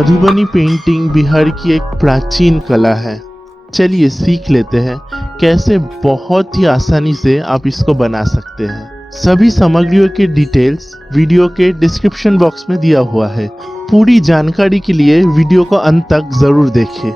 Madhubani painting Bihar की एक प्राचीन कला है। चलिए सीख लेते हैं कैसे बहुत ही आसानी से आप इसको बना सकते हैं। सभी सामग्रियों के डिटेल्स वीडियो के डिस्क्रिप्शन बॉक्स में दिया हुआ है। पूरी जानकारी के लिए वीडियो को अंत तक जरूर देखें।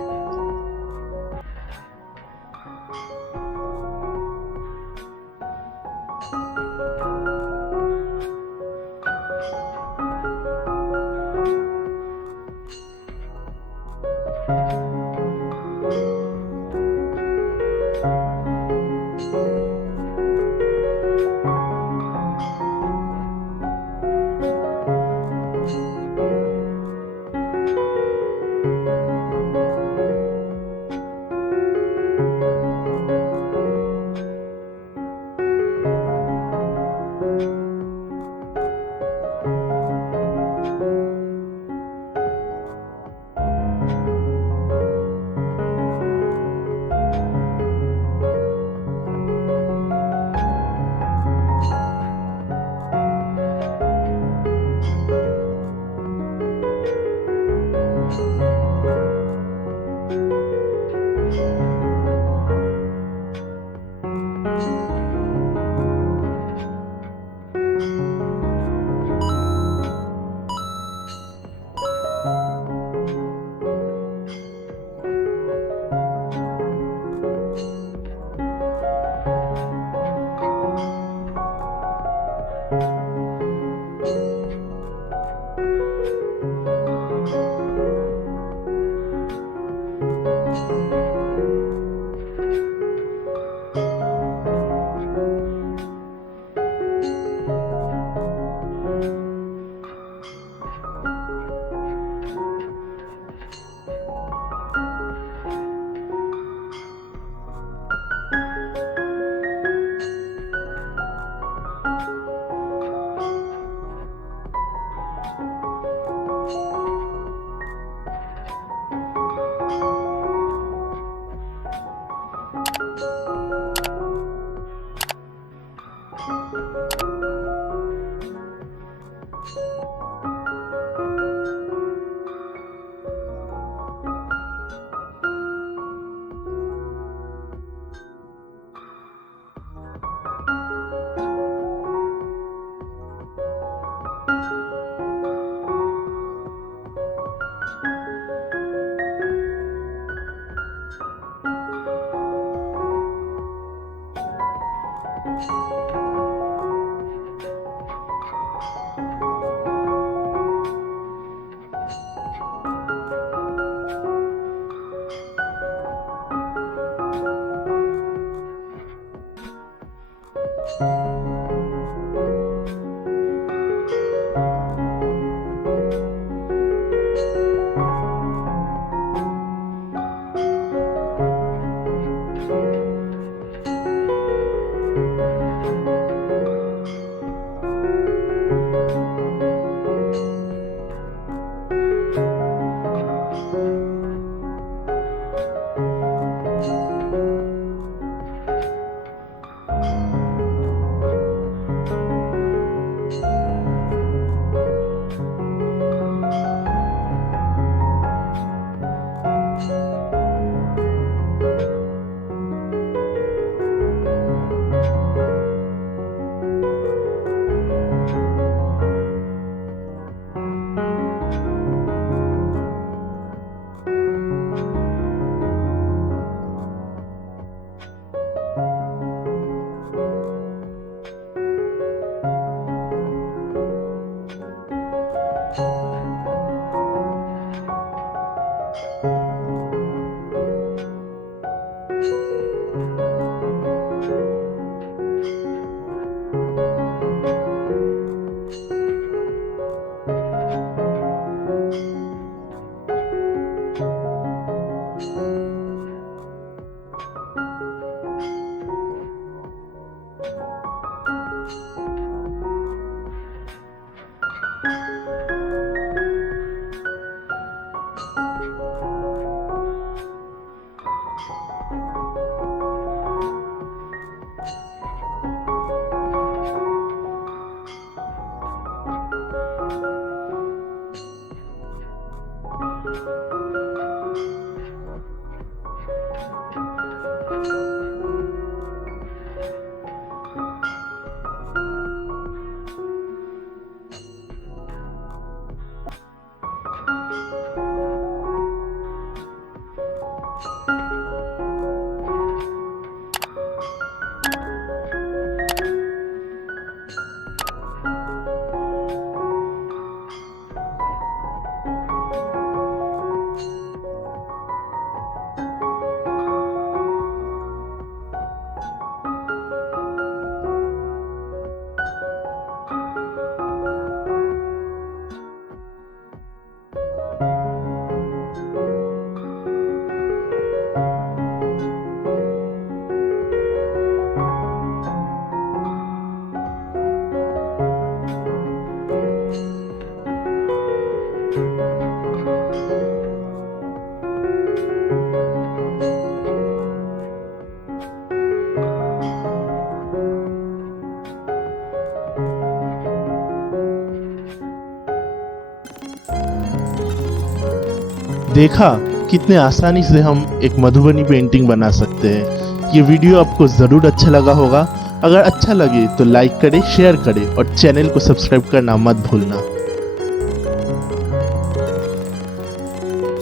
देखा कितने आसानी से हम एक मधुबनी पेंटिंग बना सकते हैं। ये वीडियो आपको ज़रूर अच्छा लगा होगा। अगर अच्छा लगे तो लाइक करें, शेयर करें और चैनल को सब्सक्राइब करना मत भूलना।